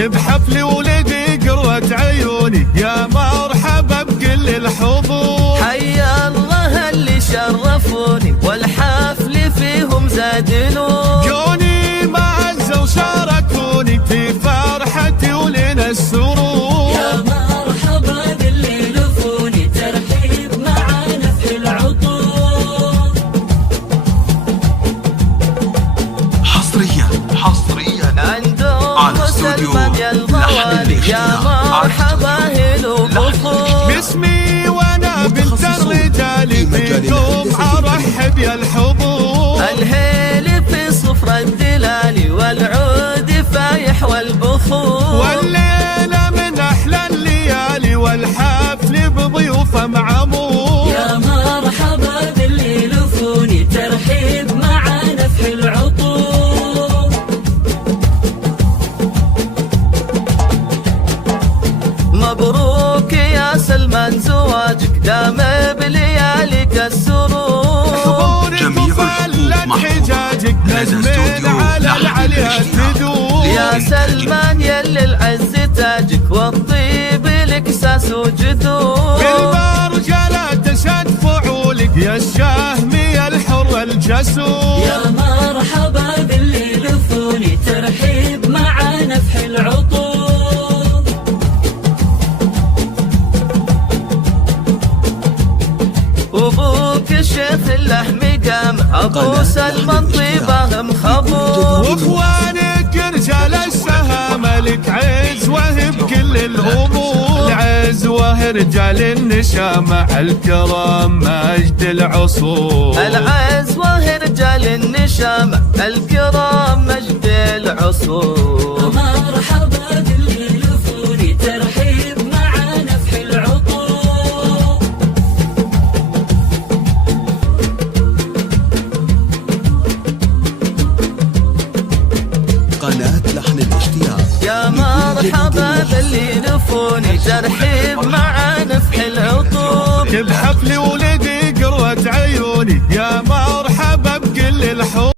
بحفل ولدي قروة عيوني، يا مرحبا بكل الحضور. حيا الله اللي شرفوني والحفل فيهم زاد نور. جوني معزة وشاركوني في فرحتي ولنا السرور. يا مرحبا باللي لفوني ترحيب معانا في العطور. حصريا عندهم سلمان يا الغوالي، يا مرحبا هلو بخور. باسمي وانا بنت الرجال فيكم ارحب يا الحضور. الهيل في صفر الدلال والعود فايح والبخور. والليلة من احلى الليالي والحفل بضيوفه معمور. يا مرحبا باللي لفوني ترحيب معانا في العطور. مبروك يا سلمان زواجك دام بلياليك السرور. جميع الحضور حجاجك نجمين على العليا تدور. يا سلمان يلي العز تاجك والطيب لك ساس وجذور. بالمرجلة تشد فعولك يا الشهم يا الحر الجسور. يا مرحبا باللي لفوني ترحيب معانا في العطور. وابوك الشيخ اللحم قام ابو سلمان طيبه مخبور. واخوانك رجال السهامة لك عزوه بكل الامور. العزوه رجال النشامة الكرام مجد العصور. العزوه رجال النشامة الكرام مجد العصور. مرحبا باللي لفوني ترحيب معانا في العطور. قناة لحن الاشتياق. يا مرحبا باللي لفوني ترحيب معانا في العطور. بحفل ولدي قروة عيوني، يا مرحبا بكل الحضور.